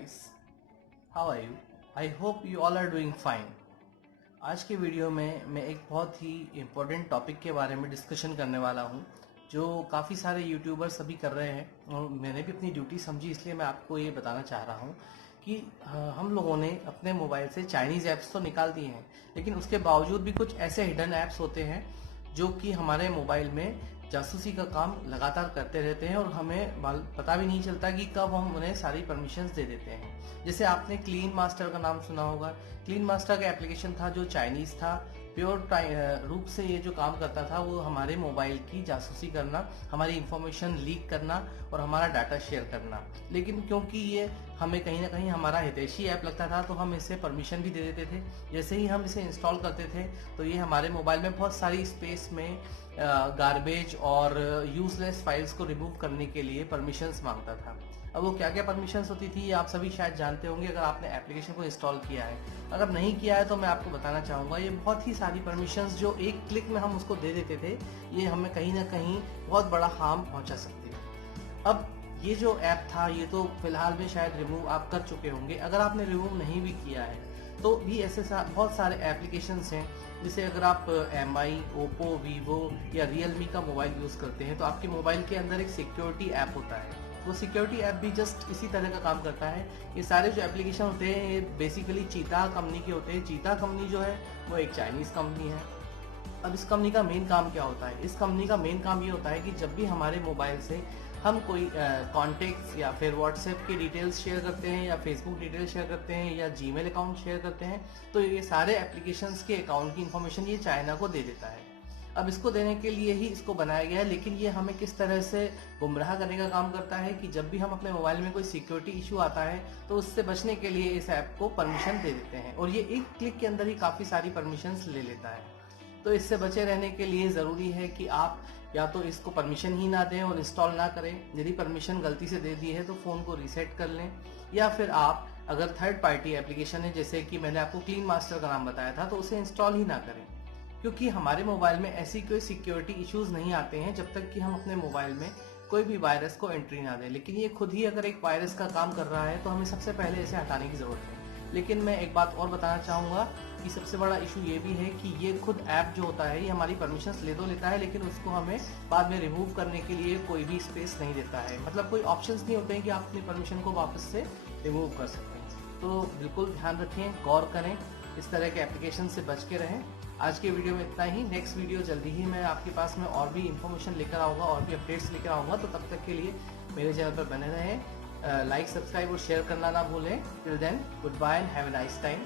guys, how are you? I hope you all are doing fine. आज के video में मैं एक बहुत ही इम्पोर्टेंट टॉपिक के बारे में डिस्कशन करने वाला हूँ जो काफ़ी सारे यूट्यूबर्स सभी कर रहे हैं और मैंने भी अपनी ड्यूटी समझी, इसलिए मैं आपको ये बताना चाह रहा हूँ कि हम लोगों ने अपने मोबाइल से चाइनीज़ ऐप्स तो निकाल दिए हैं, लेकिन उसके बावजूद भी कुछ ऐसे हिडन ऐप्स होते हैं जो कि हमारे मोबाइल में जासूसी का काम लगातार करते रहते हैं और हमें पता भी नहीं चलता कि कब हम उन्हें सारी परमिशंस दे देते हैं। जैसे आपने क्लीन मास्टर का नाम सुना होगा। क्लीन मास्टर का एप्लीकेशन था जो चाइनीज था। प्योर रूप से ये जो काम करता था वो हमारे मोबाइल की जासूसी करना, हमारी इंफॉर्मेशन लीक करना और हमारा डाटा शेयर करना। लेकिन क्योंकि ये हमें कहीं ना कहीं हमारा हितैषी ऐप लगता था तो हम इसे परमिशन भी दे देते थे। जैसे ही हम इसे इंस्टॉल करते थे तो ये हमारे मोबाइल में बहुत सारी स्पेस में गार्बेज और यूजलेस फाइल्स को रिमूव करने के लिए परमिशंस मांगता था। अब वो क्या क्या परमिशंस होती थी ये आप सभी शायद जानते होंगे अगर आपने एप्लीकेशन को इंस्टॉल किया है। अगर नहीं किया है तो मैं आपको बताना चाहूँगा, ये बहुत ही सारी परमिशंस जो एक क्लिक में हम उसको दे देते थे, ये हमें कहीं ना कहीं बहुत बड़ा हार्म पहुंचा सकती है। अब ये जो ऐप था ये तो फिलहाल में शायद रिमूव आप कर चुके होंगे। अगर आपने रिमूव नहीं भी किया है तो भी ऐसे बहुत सारे एप्लीकेशंस हैं, जैसे अगर आप MI, ओप्पो, वीवो या रियलमी का मोबाइल यूज़ करते हैं तो आपके मोबाइल के अंदर एक सिक्योरिटी ऐप होता है। वो सिक्योरिटी ऐप भी जस्ट इसी तरह का काम करता है। ये सारे जो एप्लीकेशन होते हैं ये बेसिकली चीता कंपनी के होते हैं। चीता कंपनी जो है वो एक चाइनीज़ कंपनी है। अब इस कंपनी का मेन काम क्या होता है? इस कंपनी का मेन काम ये होता है कि जब भी हमारे मोबाइल से हम कोई कॉन्टेक्ट्स या फिर व्हाट्सएप की डिटेल्स शेयर करते हैं या फेसबुक डिटेल्स शेयर करते हैं या जीमेल अकाउंट शेयर करते हैं तो ये सारे एप्लीकेशंस के अकाउंट की इन्फॉर्मेशन ये चाइना को दे देता है। अब इसको देने के लिए ही इसको बनाया गया है, लेकिन ये हमें किस तरह से गुमराह करने का काम करता है कि जब भी हम अपने मोबाइल में कोई सिक्योरिटी इशू आता है तो उससे बचने के लिए इस ऐप को परमिशन दे देते हैं और ये एक क्लिक के अंदर ही काफ़ी सारी परमिशंस ले लेता है। तो इससे बचे रहने के लिए ज़रूरी है कि आप या तो इसको परमिशन ही ना दें और इंस्टॉल ना करें। यदि परमिशन गलती से दे दी है तो फ़ोन को रीसेट कर लें, या फिर आप अगर थर्ड पार्टी एप्लीकेशन है जैसे कि मैंने आपको क्लीन मास्टर का नाम बताया था तो उसे इंस्टॉल ही ना करें, क्योंकि हमारे मोबाइल में ऐसी कोई सिक्योरिटी इश्यूज नहीं आते हैं जब तक कि हम अपने मोबाइल में कोई भी वायरस को एंट्री ना दें। लेकिन ये खुद ही अगर एक वायरस का काम कर रहा है तो हमें सबसे पहले इसे हटाने की ज़रूरत है। लेकिन मैं एक बात और बताना चाहूँगा कि सबसे बड़ा इशू ये भी है कि ये खुद ऐप जो होता है ये हमारी परमिशंस ले तो लेता है, लेकिन उसको हमें बाद में रिमूव करने के लिए कोई भी स्पेस नहीं देता है। मतलब कोई ऑप्शंस नहीं होते हैं कि आप अपनी परमिशन को वापस से रिमूव कर सकते हैं। तो बिल्कुल ध्यान रखें, गौर करें, इस तरह के एप्लीकेशन से बच के रहें। आज के वीडियो में इतना ही। नेक्स्ट वीडियो जल्दी ही मैं आपके पास में और भी इन्फॉर्मेशन लेकर आऊँगा और भी अपडेट्स लेकर आऊँगा। तो तब तक के लिए मेरे चैनल पर बने रहें। लाइक, सब्सक्राइब और शेयर करना ना भूलें। Till then, good bye and have a nice time.